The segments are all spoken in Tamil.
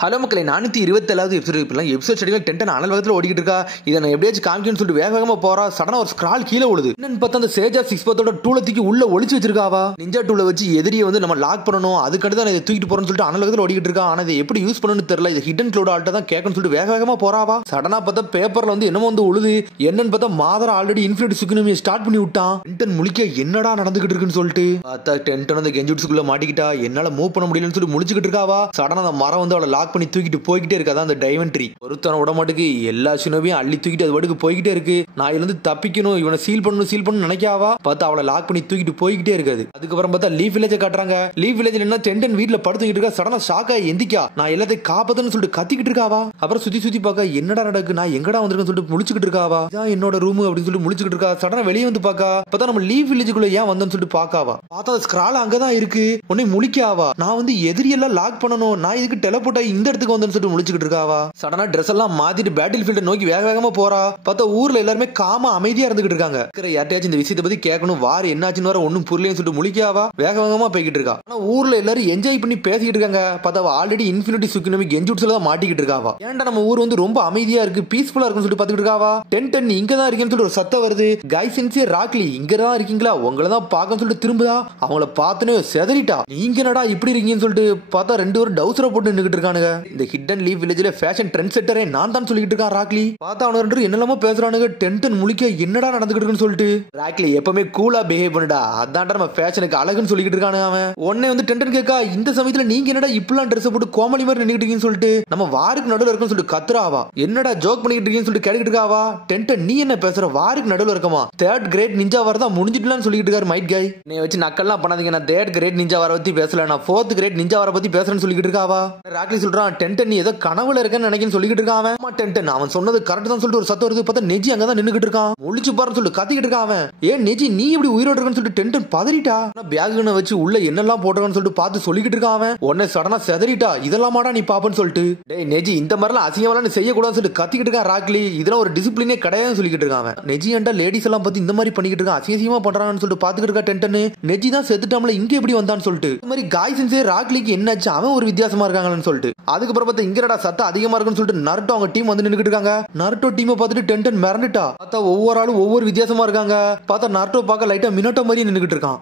ஹலோ மக்களே 427வது எபிசோட் ஸ்டடியில் டென்டன் அனல் வேகத்தில் ஓடிக்கிட்டு இருக்கா. இதை நான் எப்படியாச்சும் காமிக்கணும்னு சொல்லிட்டு வேக வேகமா போறா. சடனா ஒரு ஸ்கிரால் கீழே விழுது. என்னன்னு பார்த்தா அந்த சேஜா 6 டூல தூக்கி உள்ள ஒளிச்சு வச்சிருக்காவா. நிஞ்சா டூல வச்சு எதிரியை வந்து நம்ம லாக் பண்ணணும், அதுக்கடுத்து தான் இதை தூக்கிட்டு போறோம்னு சொல்லிட்டு அனல் வேகத்தில் ஓடிக்கிட்டு இருக்கா. ஆனா இதை எப்படி யூஸ் பண்ணணும்னு தெரியல. இது ஹிடன் க்ளவுட் ஆல்ட்ட தான் கேட்கணும்னு சொல்லிட்டு வேக வேகமா போறாவா. சடனா பார்த்தா பேப்பர்ல வந்து என்னமோ வந்து உழுது. என்னன்னு பார்த்தா மாதர் ஆல்ரெடி இன்ஃபினிட்டி சுக்குனமியை ஸ்டார்ட் பண்ணி விட்டான். டென்டன் முழிக்க என்னடா நடந்துகிட்டு இருக்குன்னு சொல்லிட்டு பார்த்தா டென்டன் அந்த கெஞ்சுட்ஸ்குள்ள மாட்டிக்கிட்டா. என்னால மூவ் பண்ண முடியலன்னு சொல்லி முழிச்சுக்கிட்டு இருக்காவா. சடனா அந்த மரம் வந்து அவளை லாக் பண்ணி தூக்கிட்டு போய்கிட்டே இருக்காதான் அந்த டைவன்ட்ரி. ஒருத்தன விட மாட்டுக்கு எல்லா சினவையும் அள்ளி தூக்கிட்டு அது பாட்டுக்கு போய்கிட்டே இருக்கு. நான் இதுல இருந்து தப்பிக்கணும், இவனை சீல் பண்ணணும் நினைக்காவா. பார்த்தா அவளை லாக் பண்ணி தூக்கிட்டு போய்கிட்டே இருக்காது. அதுக்கப்புறம் பார்த்தா லீவ் வில்லேஜ் காட்டுறாங்க. லீவ் வில்லேஜ்ல என்ன டென்டன் வீட்ல படுத்துக்கிட்டு இருக்கா. சடனா ஷாக்கா எந்திக்கா. நான் எல்லாத்தையும் காப்பாத்தன்னு சொல்லிட்டு கத்திக்கிட்டு இருக்காவா. அப்புறம் சுத்தி சுத்தி பார்க்க என்னடா நடக்கு, நான் எங்கடா வந்திருக்கேன்னு சொல்லிட்டு முழிச்சுக்கிட்டு இருக்காவா. இதான் என்னோட ரூம் அப்படின்னு சொல்லி முழிச்சுக்கிட்டு இருக்கா. சடனா வெளியே வந்து பாக்கா. பார்த்தா நம்ம லீவ் வில்லேஜுக்குள்ள ஏன் வந்தோம்னு சொல்லிட்டு பாக்காவா. பார்த்தா ஸ்கிரால் அங்கதான் இருக்கு. உன்னை முழிக்காவா. நான் வந்து எதிரியெல்லாம் லாக் பண்ணணும், நான் இதுக்கு டெலபோர்ட் ஆகி இந்த இடத்துக்கு வந்தேன்னு சொல்லிட்டு முழிச்சுக்கிட்டு இருக்காவா. சடனா ட்ரெஸ் எல்லாம் மாத்திட்டு பேட்டில் ஃபீல்ட நோக்கி வேக வேகமா போறா. பார்த்தா ஊர்ல எல்லாருமே காமா அமைதியா இருந்துகிட்டு இருக்காங்க. யார்ட்டையாச்சும் இந்த விஷயத்தை பத்தி கேட்கணும், வார் என்னாச்சுன்னு வர ஒன்னும் புரியலன்னு சொல்லிட்டு முழிக்காவா வேக வேகமா போய்கிட்டு இருக்கா. ஆனா ஊர்ல எல்லாரும் என்ஜாய் பண்ணி பேசிக்கிட்டு இருக்காங்க. பார்த்தா ஆல்ரெடி இன்ஃபினிட்டி சுக்குனமி கெஞ்சுட்ஸ்ல தான் மாட்டிக்கிட்டு இருக்காவா. ஏன்டா நம்ம ஊர் வந்து ரொம்ப அமைதியா இருக்கு, பீஸ்ஃபுல்லா இருக்குன்னு சொல்லிட்டு பாத்துக்கிட்டு இருக்காவா. டென்டன் இங்க தான் இருக்கேன்னு சொல்லிட்டு ஒரு சத்தம் வருது. கைசென்சிய ராக்லி இங்க தான் இருக்கீங்களா, உங்களை தான் பார்க்கன்னு சொல்லிட்டு திரும்புதா. அவங்கள பார்த்தனே செதறிட்டா. நீங்க என்னடா இப்படி இருக்கீங்கன்னு சொல்லிட்டு பார்த்தா ரெண்டு பேரும் டவுசரை போட்டு நின்னுகிட்டு இருக்கானுங்க. இந்த ஹிடன் லீவ் வில்லேஜ்ல ஃபேஷன் ட்ரெண்ட் செட்டரே நான் தான் சொல்லிட்டு இருக்கான் ராக்லி. பார்த்தா அவன ரெண்டு என்னெல்லாமோ பேசுறானுங்க. டென்டன் முழிக்க என்னடா நடந்துகிட்டு இருக்குன்னு சொல்லிட்டு ராக்லி எப்பவுமே கூலா பிஹேவ் பண்ணுடா, அதான்டா நம்ம ஃபேஷனுக்கு அழகுன்னு சொல்லிட்டு இருக்கானு. அவன் உடனே வந்து டென்டன் கேட்கா, இந்த சமயத்துல நீங்க என்னடா இப்பெல்லாம் ட்ரெஸ் போட்டு கோமலி மாதிரி நின்னுட்டு இருக்கீங்கன்னு சொல்லிட்டு நம்ம வாருக்கு நடுவில் இருக்குன்னு சொல்லிட்டு கத்துறாவா. என்னடா ஜோக் பண்ணிட்டு இருக்கீங்கன்னு சொல்லிட்டு கேட்டுக்கிட்டு இருக்காவா. டென்டன் நீ என்ன பேசுற, வாருக்கு நடுவில் இருக்கமா, தேர்ட் கிரேட் நிஞ்சா வரதான் முடிஞ்சிட்டுலான்னு சொல்லிட்டு இருக்காரு மைட் கை. நீ வச்சு நக்கல்லாம் பண்ணாதீங்க, நான் தேர்ட் கிரேட் நிஞ்சா வர பத்தி பேசல, நான் ஃபோர்த் கிரேட் நிஞ்சா வர பத்தி பேசுறேன்னு சொல்லிட்டு இருக்காவா. ராக்லி சொல்றான், டென்டன் நீ ஏதோ கனவுல இருக்கன்னு நினைக்கிறேன்னு சொல்லிட்டு இருக்கான். டென்டன் அவன் சொன்னது கரெக்ட் தான் சொல்லிட்டு ஒரு சத்தம் வருது. பார்த்தா நெஜி அங்கதான் நின்னுகிட்டு இருக்கான். முழிச்சு பாருன்னு சொல்லிட்டு கத்திக்கிட்டு இருக்கான். அவன் ஏன் நெஜி நீ இப்படி உயிரோடு இருக்கன்னு சொல்லிட்டு டென்டன் பதறிட்டா. பேக்ன வச்சு உள்ள என்னெல்லாம் போட்டுருக்கான்னு சொல்லிட்டு பார்த்து சொல்லிக்கிட்டு இருக்கான். அவன் உடனே சடனா செதறிட்டா. இதெல்லாம் மாடா நீ பாப்பன்னு சொல்லிட்டு டேய் நெஜி இந்த மாதிரிலாம் அசிங்கமெல்லாம் செய்யக்கூடாதுன்னு சொல்லிட்டு கத்திக்கிட்டு இருக்கான் ராக்லி. இதெல்லாம் ஒரு டிசிப்ளினே கிடையாதுன்னு சொல்லிக்கிட்டு இருக்கான். நெஜி ஏன்டா லேடிஸ் எல்லாம் பத்தி இந்த மாதிரி பண்ணிக்கிட்டு இருக்கான், அசிங்கமா பண்றாங்கன்னு சொல்லிட்டு பாத்துக்கிட்டு இருக்கா டென்டன். நெஜி தான் செத்துட்டாமல இங்க எப்படி வந்தான்னு சொல்லிட்டு இந்த மாதிரி காய்சன்ஸே ராக்லிக்கு என்னாச்சு, அவன் ஒரு வித்தியாசமா இருக்காங்கன்னு சொல்லிட்டு அதுக்கப்புறம் பார்த்தா இங்கடா சத்தம் அதிகமா இருக்குன்னு சொல்லிட்டு நருட்டோ அவங்க டீம் வந்து நின்னுகிட்டு இருக்காங்க. நருட்டோ டீமை பார்த்துட்டு டென்டன் மிரண்டுட்டா. பார்த்தா ஒவ்வொரு ஆளும் ஒவ்வொரு வித்தியாசமா இருக்காங்க. பார்த்தா நருட்டோ பார்க்க லைட்டா மினோட்டோ மாதிரி நின்னுகிட்டு இருக்கான்.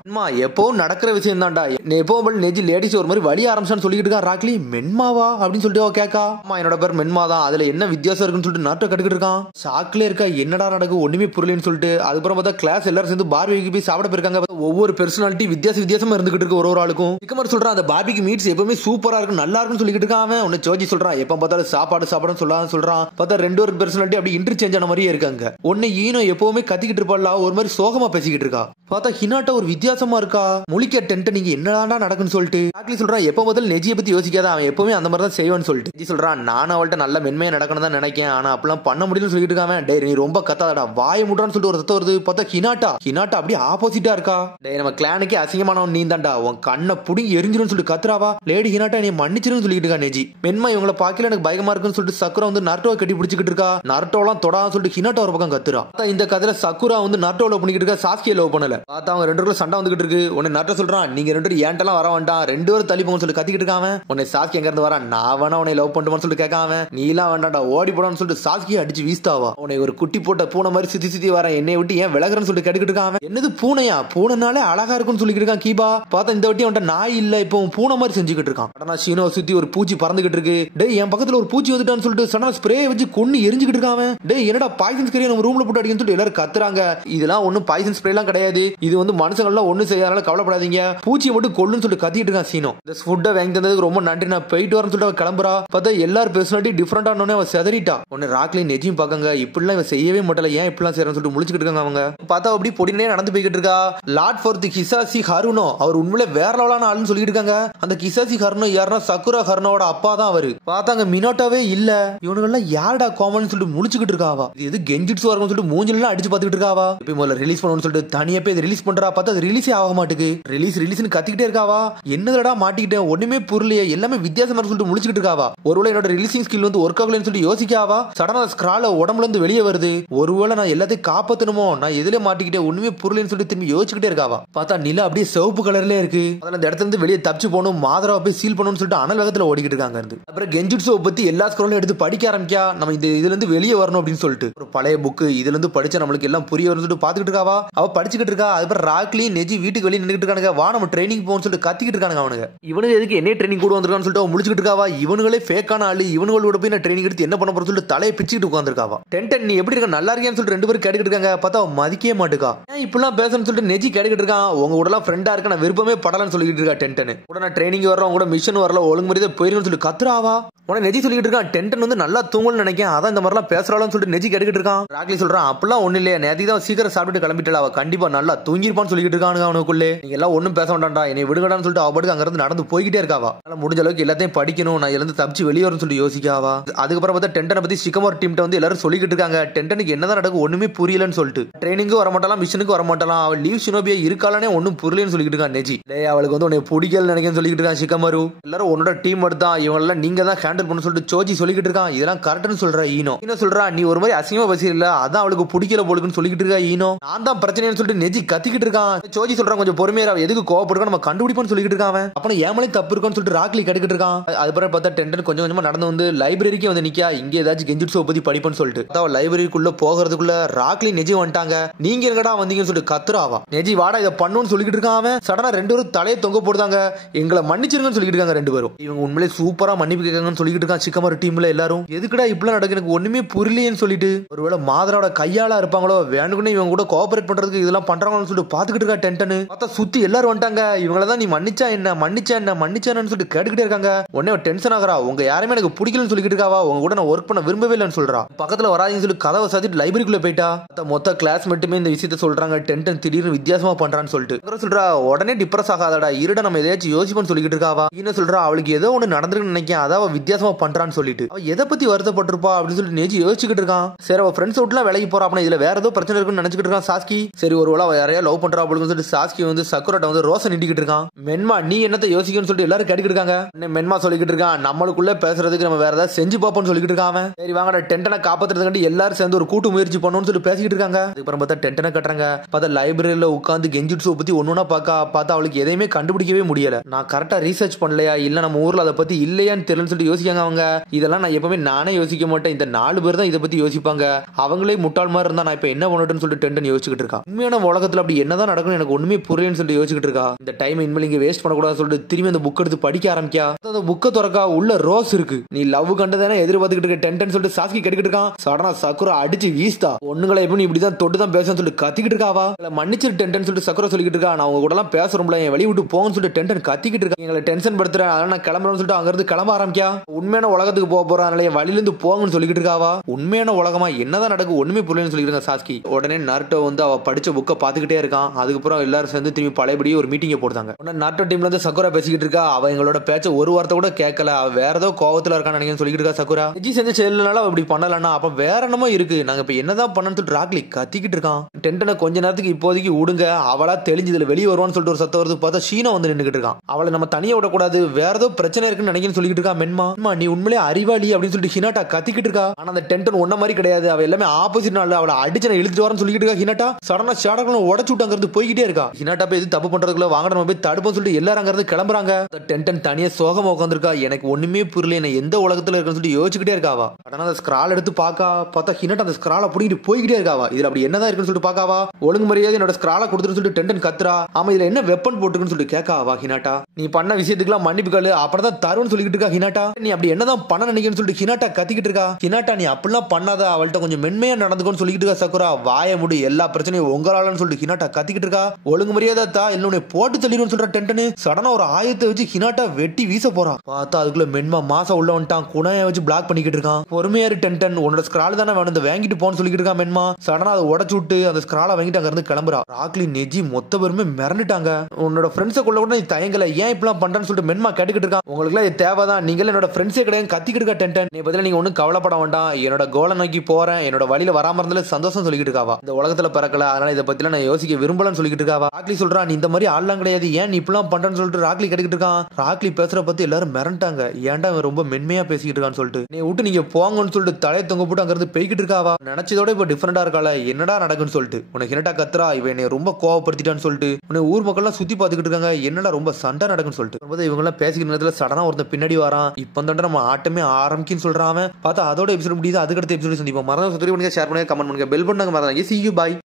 எப்பவும் நடக்கிற விஷயம் தான்டா, எப்பவும் நெஜி லேடிஸ் ஒரு மாதிரி வழி ஆரம்பிச்சான்னு சொல்லிட்டு இருக்கான் ராக்லி. மென்மாவா அப்படின்னு சொல்லிட்டு அவ கேக்கா. என்னோட பேர் மென்மா தான், அதுல என்ன வித்தியாசம் இருக்குன்னு சொல்லிட்டு நருட்டோ கட்டுக்கிட்டு இருக்கான். ஷாக்ல இருக்கா, என்னடா நடக்கு ஒண்ணுமே புரியலன்னு சொல்லிட்டு. அதுக்கப்புறம் பார்த்தா கிளாஸ் எல்லாரும் சேர்ந்து பார்பிக்கு போய் சாப்பிட போயிருக்காங்க. ஒவ்வொரு பெர்சனாலிட்டி வித்தியாசமா இருந்துகிட்டு இருக்கு ஒரு ஆளுக்கும். சிக்கமர் சொல்றான், அந்த பார்பிக்கு மீட்ஸ் எப்பவுமே சூப்பரா இருக்கு, நல்லா இருக்குன்னு சொல்லிட்டு இருக்கான். அவன் உன்னை ஜோஜி சொல்றான், எப்ப பார்த்தாலும் சாப்பாடுன்னு சொல்றான். பார்த்தா ரெண்டு ஒரு பெர்சனாலிட்டி அப்படி இன்டர்சேஞ்ச் ஆன மாதிரியே இருக்காங்க. ஒன்னு ஈனோ எப்பவுமே கத்திக்கிட்டு இருப்பாளா, ஒரு மாதிரி சோகமா பேசிக்கிட்டு இருக்கா. பார்த்தா ஹினாட்டா ஒரு வித்தியாசமா இருக்கா. முழிக்க டென்டன் நீங்க என்னடா நடக்குன்னு சொல்லிட்டு ராக்லி சொல்றான், எப்ப முதல்ல நெஜியை பத்தி யோசிக்காத, அவன் எப்பவுமே அந்த மாதிரி தான் செய்வான்னு சொல்லிட்டு நெஜி சொல்றான், நான் அவள்கிட்ட நல்ல மென்மையா நடக்கணும் தான் நினைக்கேன், ஆனா அப்பெல்லாம் பண்ண முடியலன்னு சொல்லிட்டு இருக்காங்க. டே நீ ரொம்ப கத்தாதடா, வாய முட்டான்னு சொல்லிட்டு ஒரு சத்தம் வருது. பார்த்தா ஹினாட்டா அப்படியே ஆப்போசிட்டா இருக்கா. டே நம்ம கிளானுக்கே அசிங்கமானவன் நீ தான்டா, உன் கண்ணை புடிங்கி எரிஞ்சிடும் சொல்லிட்டு கத்துறாவா. லேடி ஹினாட்டா நீ மன்னிச்சிருன்னு சொல்லிட்டு இருக்கா நெஜி. மென்மா இவங்களை பார்க்கல எனக்கு பயமா இருக்குன்னு சொல்லிட்டு சக்குரா வந்து நருட்டோவை கட்டி பிடிச்சிட்டு இருக்கா. நருட்டோலாம் தொடான்னு சொல்லிட்டு ஹினாட்டா ஒரு பக்கம் கத்துறா. இந்த கதையில சக்குரா வந்து நருட்டோ லவ் பண்ணிக்கிட்டு இருக்கா, சாஸ்கியை லவ் பண்ணல. பார்த்தா அவங்க ரெண்டு பேரும் சண்டை வந்துகிட்டு இருக்கு. உன்னை நருட்டோ சொல்றான், நீங்க ரெண்டு பேரும் ஏன்ட்டெல்லாம் வர வேண்டாம், ரெண்டு பேரும் தள்ளி போங்கன்னு சொல்லி கத்திக்கிட்டு இருக்காம. உன்னை சாஸ்கி எங்க இருந்து வரா, நான் வேணா உன்னை லவ் பண்ணுவான்னு சொல்லிட்டு கேட்காம, நீ எல்லாம் வேண்டாம்டா ஓடி போடான்னு சொல்லிட்டு சாஸ்கியை அடிச்சு வீஸ்தாவா. உன்னை ஒரு குட்டி போட்ட பூனை மாதிரி சுத்தி வர என்னை விட்டு ஏன் விலகுறன்னு சொல்லிட்டு கேட்டுக்கிட்டு இருக்கான். என்னது பூனையா, பூனைனாலே அழகா இருக்குன்னு சொல்லிட்டு இருக்கான் கீபா. பார்த்தா இந்த வட்டி அவன்கிட்ட நாய் இல்ல, இப்போ பூனை மாதிரி செஞ்சுக்கிட்டு இருக்கான். ஆனா சீனோ சுத்தி ஒரு பூச்சி பறந்துகிட்டு இருக்கு. டே என் பக்கத்துல ஒரு பூச்சி வந்துட்டான்னு சொல்லிட்டு சடனா ஸ்ப்ரே வச்சு கொன்னு எரிஞ்சுக்கிட்டு இருக்கான். டே என்னடா பாய்சன் ஸ்ப்ரே நம்ம ரூம்ல போட்டு அடிக்கன்னு சொல்லிட்டு எல்லாரும் கத்துறாங்க. இதெல்லாம் ஒன்னும் பாய்சன் ஸ்ப்ரே எல்லாம் கிடையாது, இது வந்து மனுஷங்க எல்லாம் ஒண்ணு செய்யாதனால கவலைப்படாதீங்க, பூச்சியை மட்டும் கொல்லுன்னு சொல்லிட்டு கத்திட்டு இருக்கான் சீனோ. இந்த ஃபுட்டை வாங்கி தந்ததுக்கு ரொம்ப நன்றி, நான் போயிட்டு வரேன்னு சொல்லிட்டு அவ கிளம்புறா. பார்த்தா எல்லாரும் பெர்சனாலிட்டி டிஃபரெண்டா அவ செதறிட்டா. ஒன்னு ராக்லி நெஜியும் பாக்காங்க, இப்படிலாம் இவ செய்யவே மாட்டல, ஏன் இப்படிலாம் செய்யறன்னு சொல்லிட்டு முழிச்சுக்கிட்டு இருக்காங்க அவங்க. பார்த்தா அப்படி பொடினே நடந்து போய்கிட்டு இருக்கா. லார்ட் ஃபோர்த் கிசாசி ஹருனோ அவர் உண்மையிலே வேற லெவலான ஆளுன்னு சொல்லிட்டு இருக்காங்க. அந்த கிசாசி ஹருனோ யாருன்னா சக்குரா ஹருனோட அப்பா தான் அவரு. பார்த்தாங்க மினோட்டாவே இல்ல, இவனுங்கெல்லாம் யாரடா காமன் சொல்லிட்டு முழிச்சுக்கிட்டு இருக்காவா. இது கெஞ்சிட்ஸா இருக்கும்னு சொல்லிட்டு மூஞ்சில அடிச்சு பார்த்துக்கிட்டு இருக்காவா. இப்போ முதல்ல ரிலீஸ் பண்ணணும்னு சொல்லிட்டு தனியா போய் ரிலீஸ் பண்றா. பார்த்தா அது ரிலீஸே ஆக மாட்டுக்கு. ரிலீஸ்னு கத்திக்கிட்டே இருக்காவா. என்னடா மாட்டிக்கிட்டேன் ஒண்ணுமே புரியலையே, எல்லாமே வித்தியாசமா சொல்லிட்டு முழிச்சுக்கிட்டு இருக்காவா. ஒருவேளை என்னோட ரிலீசிங் ஸ்கில் வந்து ஒர்க் ஆகலன்னு சொல்லிட்டு யோசிக்காவா. சடனா ஸ்கிரால உடம்புல இருந்து வெளியே வருது. ஒருவேளை நான் எல்லாத்தையும் காப்பாத்தணுமோ, நான் எதுல மாட்டிக்கிட்டேன் ஒண்ணுமே புரியலன்னு சொல்லிட்டு திரும்பி யோசிச்சுக்கிட்டே இருக்காவா. பார்த்தா நிலா அப்படியே சிவப்பு கலர்ல இருக்கு. அதனால அந்த இடத்துல இருந்து வெளியே தப்பிச்சு போகணும், மாதரா போய் சீல் பண்ணணும்னு சொல்லிட்டு அனல் வேகத்துல ஓடிக்கிட்டு இருக்காங்க. இருக்காங்க இருந்து. அப்புறம் கெஞ்சுட்ஸுவை பத்தி எல்லா ஸ்க்ரோலும் எடுத்து படிக்க ஆரம்பிக்கா. நம்ம இதுல இருந்து வெளியே வரணும் அப்படின்னு சொல்லிட்டு ஒரு பழைய புக்கு இதுல இருந்து படிச்சா நம்மளுக்கு எல்லாம் புரிய வரும்னு சொல்லிட்டு பாத்துக்கிட்டு இருக்காவா. அவ படிச்சுக்கிட்டு இருக்கா. அதுக்கப்புறம் ராக்லி நெஜி வீட்டுக்கு வெளியே நின்றுட்டு இருக்கானுங்க. வா நம்ம ட்ரைனிங் போகணும்னு சொல்லிட்டு கத்திக்கிட்டு இருக்கானுங்க. அவனுங்க இவனுக்கு எதுக்கு என்ன ட்ரைனிங் கூட வந்திருக்கான்னு சொல்லிட்டு முடிச்சுக்கிட்டு இருக்காவா. இவனுங்களே ஃபேக்கான ஆளு, இவங்களோட போய் நான் ட்ரைனிங் எடுத்து என்ன பண்ண போறேன்னு சொல்லிட்டு தலையை பிச்சுக்கிட்டு உட்காந்துருக்காவா. டென்டன் நீ எப்படி இருக்க நல்லா இருக்கியான்னு சொல்லிட்டு 2 பேரும் கேட்டுக்கிட்டு இருக்காங்க. பார்த்தா அவன் மதிக்கவே மாட்டுக்கா. ஏன் இப்பெல்லாம் பேசணும்னு சொல்லிட்டு நெஜி கேட்டுக்கிட்டு இருக்கான். உங்க கூட எல்லாம் ஃப்ரெண்டா இருக்க நான் விருப்பமே படலன்னு சொல்லிட்டு இருக்கா டென்டன். கூட நான் ட்ரைனிங் வர்றேன், உங்க கூட மிஷன் வரல, ஒழுங்கு மரியாதை போயிருன்னு சொல்லி கத்துறாவா. உடனே நெஜி சொல்லிட்டு இருக்கான். டென்டன் வந்து நல்லா தூங்கணும்னு நினைக்கிறேன், அதான் இந்த மாதிரிலாம் பேசுறாளுன்னு சொல்லிட்டு நெஜி கேட்டுக்கிட்டு இருக்கான். ராக்லி சொல்றான் அப்பெல்லாம் ஒண்ணு இல்லையா, நேற்று தான் சீக்கிரம் சாப்பிட்டு கிளம்பிட்டா, அவ கண்டிப்பா நல்லா தூங்கிருப்பான்னு சொல்லிட்டு இருக்கானுங்க. அவனுக்குள்ளே நீங்க எல்லாம் ஒன்னும் பேச வேண்டாம்டா, என்னை விடுங்கடான்னு சொல்லிட்டு அவளுக்கு அங்க இருந்து நடந்து போய்கிட்டே இருக்காவா. முடிஞ்ச அளவுக்கு எல்லாத்தையும் படிக்கணும், நான் இருந்து தப்பிச்சு வெளியே வரும்னு சொல்லி யோசிக்காவா. அதுக்கப்புறம் பார்த்தா டென்டனை பத்தி சிக்கமோர் டீம் வந்து எல்லாரும் சொல்லிக்கிட்டு இருக்காங்க. டென்டனுக்கு என்னதான் நடக்கும் ஒண்ணுமே புரியலன்னு சொல்லிட்டு ட்ரைனிங்கும் வர மாட்டாலாம், மிஷனுக்கு வர மாட்டாலாம், அவள் லீவ் ஷினோபியா இருக்காளே ஒன்னும் புரியலன்னு சொல்லிட்டு இருக்கான் நெஜி. அவளுக்கு வந்து உன்னை பிடிக்கல நினைக்கிறேன்னு சொல்லிட்டு இருக்கான் சிக்கமாரு. எல்லாரும் உன்னோட டீம் எடுத்தா இவங்க எல்லாம் நீங்க தான் ஹேண்டில் பண்ணு சொல்லிட்டு சோஜி சொல்லிக்கிட்டு இருக்கான். இதெல்லாம் கரெக்ட்னு சொல்ற ஈனோ. சொல்றா நீ ஒரு மாதிரி அசிங்கமா பேசிடல, அதான் அவளுக்கு பிடிக்கல போலுக்குன்னு சொல்லிக்கிட்டு இருக்கா ஈனோ. நான் தான் பிரச்சனைன்னு சொல்லிட்டு நெஜி கத்திக்கிட்டு இருக்கான். சோஜி சொல்றான் கொஞ்சம் பொறுமையா எதுக்கு கோவப்படுறோம் நம்ம கண்டுபிடிப்போம்னு சொல்லிட்டு இருக்கான். அப்புறம் ஏமலே தப்பு இருக்குன்னு சொல்லிட்டு ராக்லி கட்டுக்கிட்டு இருக்கான். அதுக்கப்புறம் பார்த்தா டென்டன் கொஞ்சம் கொஞ்சமா நடந்து வந்து லைப்ரரிக்கு வந்து நிக்கா. இங்க ஏதாச்சும் கெஞ்சுட்ஸோ பத்தி படிப்பேன்னு சொல்லிட்டு அவ லைப்ரரிக்குள்ள போகிறதுக்குள்ள ராக்லி நெஜி வந்துட்டாங்க. நீங்க எங்கடா வந்தீங்கன்னு சொல்லிட்டு கத்துறாவா. நெஜி வாடா இதை பண்ணுன்னு சொல்லிட்டு இருக்கான். அவன் சடனா 2 பேரும் தலையை தொங்க போடுதாங்க. எங்களை மன்னிச்சிருங்கன்னு சொல்லிட்டு இருக்காங்க 2 பேரும். இவங்க உண்மையிலே சூப்பரா மன்னிப்பு கேட்காங்கன்னு சொல்லிட்டு இருக்கான் சிக்கமாரு டீம்ல எல்லாரும். எதுக்குடா இப்பெல்லாம் நடக்கு எனக்கு ஒண்ணுமே புரியலையேன்னு சொல்லிட்டு ஒருவேளை மாதரோட கையாளா இருப்பாங்களோ, வேண்டுக்குன்னு இவங்க கூட கோஆபரேட் பண்றதுக்கு இதெல்லாம் பண்றாங்கன்னு சொல்லிட்டு பாத்துக்கிட்டு இருக்கா டென்டன். பார்த்தா சுத்தி எல்லாரும் வந்துட்டாங்க. இவங்களதான் நீ மன்னிச்சா என்ன மன்னிச்சானு சொல்லிட்டு கேட்டுக்கிட்டே இருக்காங்க. உடனே டென்ஷன் ஆகுறா. உங்க யாருமே எனக்கு பிடிக்கலன்னு சொல்லிட்டு இருக்காவா, உங்க கூட நான் ஒர்க் பண்ண விரும்பவே இல்லைன்னு சொல்றா. பக்கத்துல வராதீங்கன்னு சொல்லி கதவை சாத்திட்டு லைப்ரரிக்குள்ள போயிட்டா. மொத்த கிளாஸ் மட்டுமே இந்த விஷயத்த சொல்றாங்க. டென்டன் திடீர்னு வித்தியாசமா பண்றான்னு சொல்லிட்டு சொல்றா. உடனே டிப்ரஸ் ஆகாதடா, இருட நம்ம எதாச்சும் யோசிப்போம்னு சொல்லிட்டு இருக்காவா. இன்னும் சொல்றா அவளுக்கு ஏதோ ஒண்ணு நடந்திருக்குன்னு நினைக்கிறேன், அதாவது வித்தியாசமா பண்றான்னு சொல்லிட்டு அவ எதை பத்தி வருத்தப்பட்டிருப்பா அப்படின்னு சொல்லிட்டு நெஜி யோசிச்சுக்கிட்டு இருக்கான். சரி அவ ஃப்ரெண்ட்ஸ் விட்டுலாம் விலகி போறா, அப்படின்னா இதுல வேற ஏதோ பிரச்சனை இருக்குன்னு நினைச்சுக்கிட்டு இருக்கான் சாஸ்கி. சரி ஒருவேளை அவ யாரையா லவ் பண்றா அப்படின்னு சொல்லிட்டு சாஸ்கி வந்து சக்குராட்ட வந்து ரோசை நீட்டிக்கிட்டு இருக்கான். மென்மா நீ என்னத்தை யோசிக்கணும்னு சொல்லிட்டு எல்லாரும் கேட்டுக்கிட்டு இருக்காங்க. மென்மா சொல்லிக்கிட்டு இருக்கான் நம்மளுக்குள்ள பேசுறதுக்கு நம்ம வேற ஏதாவது செஞ்சு பார்ப்போம்னு சொல்லிட்டு இருக்காங்க. சரி வாங்கடா டென்டனை காப்பாத்துறதுக்காண்டி எல்லாரும் சேர்ந்து ஒரு கூட்டு முயற்சி பண்ணணும்னு சொல்லி பேசிக்கிட்டு இருக்காங்க. அதுக்கப்புறம் பார்த்தா டென்டனை கட்டுறாங்க. பார்த்தா லைப்ரரியில உட்காந்து கெஞ்சுட்ஸோ பத்தி ஒன்னொன்னா பார்த்தா அவளுக்கு எதையுமே கண்டுபிடிக்கவே முடியல. நான் கரெக்டா ரீசர்ச் பண்ணலையா இல்ல நம்ம ஊர்ல அதை பத்தி இல்லையான்னு தெரியலன்னு சொல்லிட்டு யோசிக்காங்க அவங்க. இதெல்லாம் நான் எப்பவுமே நானே யோசிக்க மாட்டேன், இந்த 4 பேர் தான் இதை பத்தி யோசிப்பாங்க, அவங்களே முட்டாள் மாதிரி இருந்தா நான் இப்ப என்ன பண்ணட்டும்னு சொல்லிட்டு டென்டன் யோசிச்சுக்கிட்டு இருக்கா. உண்மையான உலகத்துல அப்படி என்னதான் நடக்கும் எனக்கு ஒண்ணுமே புரியலன்னு சொல்லிட்டு யோசிச்சுக்கிட்டு இருக்கா. இந்த டைம் இனிமேல் இங்க வேஸ்ட் பண்ணக்கூடாதுன்னு சொல்லிட்டு திரும்பி அந்த புக் எடுத்து படிக்க ஆரம்பிக்கா. அந்த புக்கை திறக்கா, உள்ள ரோஸ் இருக்கு. நீ லவ் கண்டதானே எதிர்பார்த்துக்கிட்டு இருக்க டென்டன் சொல்லிட்டு சாஸ்கி கேட்டுக்கிட்டு இருக்கான். சடனா சக்குரா அடிச்சு வீஸ்தா. ஒண்ணுங்களை எப்படி இப்படிதான் தொட்டு தான் பேசணும்னு சொல்லிட்டு கத்திக்கிட்டு இருக்காவா. மன்னிச்சிரு டென்டன் சொல்லிட்டு சக்குரா சொல்லிக்கிட்டு இருக்கா. நான் உங்க கூட எல்லாம் பேசுறோம்ல, என் வெளிய விட்டு போங்கன்னு சொல்லிட்டு டென்டன் கத்திக்கிட்டு இருக்கா. எங்களை டென்ஷன் படுத்துறேன், அதனால நான் கிளம்புறேன்னு சொல்லிட்டு அங்க இருந்து கிளம்ப ஆரம்பிக்கா. உண்மையான உலகத்துக்கு போக போறான், வழியில இருந்து போங்கன்னு சொல்லிக்கிட்டு இருக்காவா. உண்மையான உலகமா என்னதான் நடக்கும் ஒண்ணுமே புரியலன்னு சொல்லிட்டு சாஸ்கி. உடனே நருட்டோ வந்து அவ படிச்ச புக்கை பாத்துக்கிட்டே இருக்கான். அதுக்கப்புறம் எல்லாரும் சேர்ந்து திரும்பி பழையபடி ஒரு மீட்டிங் போடுறாங்க. உடனே நருட்டோ டீம்ல இருந்து சக்குரா பேசிக்கிட்டு இருக்கா. அவ எங்களோட பேச்ச ஒரு வார்த்தை கூட கேட்கல, அவ வேற ஏதோ கோவத்துல இருக்கான்னு நினைக்கிறேன் சொல்லிட்டு இருக்கா சக்குரா. நெஜி செஞ்ச செயல்னால அப்படி பண்ணலன்னா அப்ப வேற என்னமோ இருக்கு, நாங்க இப்ப என்னதான் பண்ணணும்னு சொல்லிட்டு ராக்லி கத்திக்கிட்டு இருக்கான். டென்டனை கொஞ்ச நேரத்துக்கு இப்போதைக்கு விடுங்க, அவளா தெளிஞ்சு இதுல வெளியே வருவான்னு சொல்லிட்டு ஒரு சத்தம் வருது. பார்த்தா ஷீனோ வந்து நின்னுக்கிட்டு இருக்கான். அவளை நம்ம தனியா விடக்கூடாது, வேற ஏதோ பிரச்சனை இருக்குன்னு நினைக்கிறேன்னு சொல்லிட்டு இருக்கா. மென்மா நீ உண்மையிலே அறிவாளி அப்படின்னு சொல்லிட்டு ஹினாட்டா கத்திக்கிட்டு இருக்கா. ஆனா அந்த டென்டன் ஒன்ன மாதிரி கிடையாது, அவ எல்லாமே ஆப்போசிட் நாள் அவளை அடிச்சு நான் இழுத்துட்டு வரேன்னு சொல்லிட்டு இருக்கா. ஹினாட்டா சடனா ஷாடக்ல உடைச்சு விட்டு அங்கிருந்து போய்கிட்டே இருக்கா. ஹினாட்டா போய் எது தப்பு பண்றதுக்குள்ள வாங்க நம்ம போய் தடுப்போம்னு சொல்லிட்டு எல்லாரும் அங்க இருந்து கிளம்புறாங்க. டென்டன் தனியா சோகமா உட்காந்துருக்கா. எனக்கு ஒண்ணுமே புரியல, என்ன எந்த உலகத்துல இருக்குன்னு சொல்லிட்டு யோசிச்சுக்கிட்டே இருக்காவா. ஆனா அந்த ஸ்கிரால் எடுத்து பார்த்தா ஹினாட்டா அந்த ஸ்கிராலை புடிங்கிட்டு போய்கிட்டே இருக்காவா. இதுல அப்படி என்னதான் இருக்குன்னு சொல்லிட்டு பாக்காவா. ஒழுங்கு மரியாதை என்னோட ஸ்கிராலை கொடுத்துன்னு சொல்லிட்டு டென்டன் கத்துறா. ஆமா இதுல என்ன வெப்பன் போட்டுருக்குன்னு சொல்லிட்டு கேட்காவா. ஹினாட்டா நீ பண்ண விஷயத்துக்குலாம் மன்னிப்பு கேளு, அப்புறம் தான் தருன்னு சொல்லிட்டு இருக்கா. ஹினாட்டா நீ அப்படி என்னதான் பண்ண நினைக்கிறேன்னு சொல்லிட்டு ஹினாட்டா கத்திக்கிட்டு இருக்கா. ஹினாட்டா நீ அப்படிலாம் பண்ணாத, அவள்கிட்ட கொஞ்சம் மென்மையா நடந்துக்கோன்னு சொல்லிட்டு இருக்கா. சக்குரா வாய முடி, எல்லா பிரச்சனையும் உங்களாலன்னு சொல்லிட்டு ஹினாட்டா கத்திக்கிட்டு இருக்கா. ஒழுங்கு மரியாதை தா இல்ல போட்டு தள்ளிடுன்னு சொல்ற டென்டனு சடனா ஒரு ஆயத்தை வச்சு ஹினாட்டா வெட்டி வீச போறா. பார்த்தா அதுக்குள்ள மென்மா மாசம் உள்ள வந்துட்டான், குணைய வச்சு பிளாக் பண்ணிக்கிட்டு இருக்கான். பொறுமையாரு டென்டன், உன்னோட ஸ்கிரால் தானே வேணும், வாங்கிட்டு போன்னு சொல்லிட்டு இருக்கா. மென்மா சடனா அதை உடச்சு விட்டு அந்த ஸ்கிராலை வாங்கிட்டு அங்க இருந்து கிளம்புறா. ராக்லி நெஜி மொத்த பேருமே மிரண்டுட்டாங்க. உன்னோட ஃப்ரெண்ட்ஸை கொள்ள கூட நீ தயங்கல, ஏன் இப்பெல்லாம் பண்றேன்னு சொல்லிட்டு மென்மா கேட்டுக்கிட்டு இருக்கான். உங்களுக்கு எல்லாம் தேவைதான், நீங்களே என்னோட ஃப்ரெண்ட்ஸே கிடையாது கத்திக்கிட்டு இருக்கா. டென்டன் நீ பதில நீங்க ஒன்னும் கவலைப்பட வேண்டாம், என்னோட கோலை நோக்கி போறேன், என்னோட வழியில வராம இருந்தால சந்தோஷம் சொல்லிட்டு இருக்காவா. இந்த உலகத்துல பிறக்கல, அதனால இதை பத்தில நான் யோசிக்க விரும்பலன்னு சொல்லிட்டு இருக்காவா. ராக்லி சொல்றா நீ இந்த மாதிரி ஆள்லாம் கிடையாது, ஏன் நீ இப்பெல்லாம் பண்றேன்னு சொல்லிட்டு ராக்லி கேட்டுக்கிட்டு இருக்கான். ராக்லி பேசுற பத்தி எல்லாரும் மிரண்டாங்க, ஏன்டா இவன் ரொம்ப மென்மையா பேசிக்கிட்டு இருக்கான்னு சொல்லிட்டு. நீ விட்டு நீங்க போங்கன்னு சொல்லிட்டு தலையை தொங்க போட்டு அங்க இருந்து போய்கிட்டு இருக்காவா. நினைச்சதோட இப்ப டிஃபரெண்டா இருக்கால, என்னடா நடக்குன்னு சொல்லிட்டு. உனக்கு ஹினாட்டா கத்துறா, இவன் என்னை ரொம்ப கோவப்படுத்திட்டான்னு சொல்லிட்டு உன்னை ஊர் மக்கள் எல்லாம் சுத்தி பாத்துக்கிட்டு இருக்காங்க, என்னடா ரொம்ப சண்டை நடக்குன்னு சொல்லிட்டு. இவங்க எல்லாம் பேசிக்கிற நேரத்துல சடனா ஒருத்தன் பின்னாடி வரான். இப்ப வந்தோட நம்ம ஆட்டமே ஆரம்பிக்குன்னு சொல்றான். பார்த்தா அதோட எபிசோட் முடியுது. அதுக்கடுத்த எபிசோட் சந்திப்போம். மறந்து ஷேர் பண்ணுங்க, கமெண்ட் பண்ணுங்க, பெல் பண்ணுங்க. மறந்து see you bye.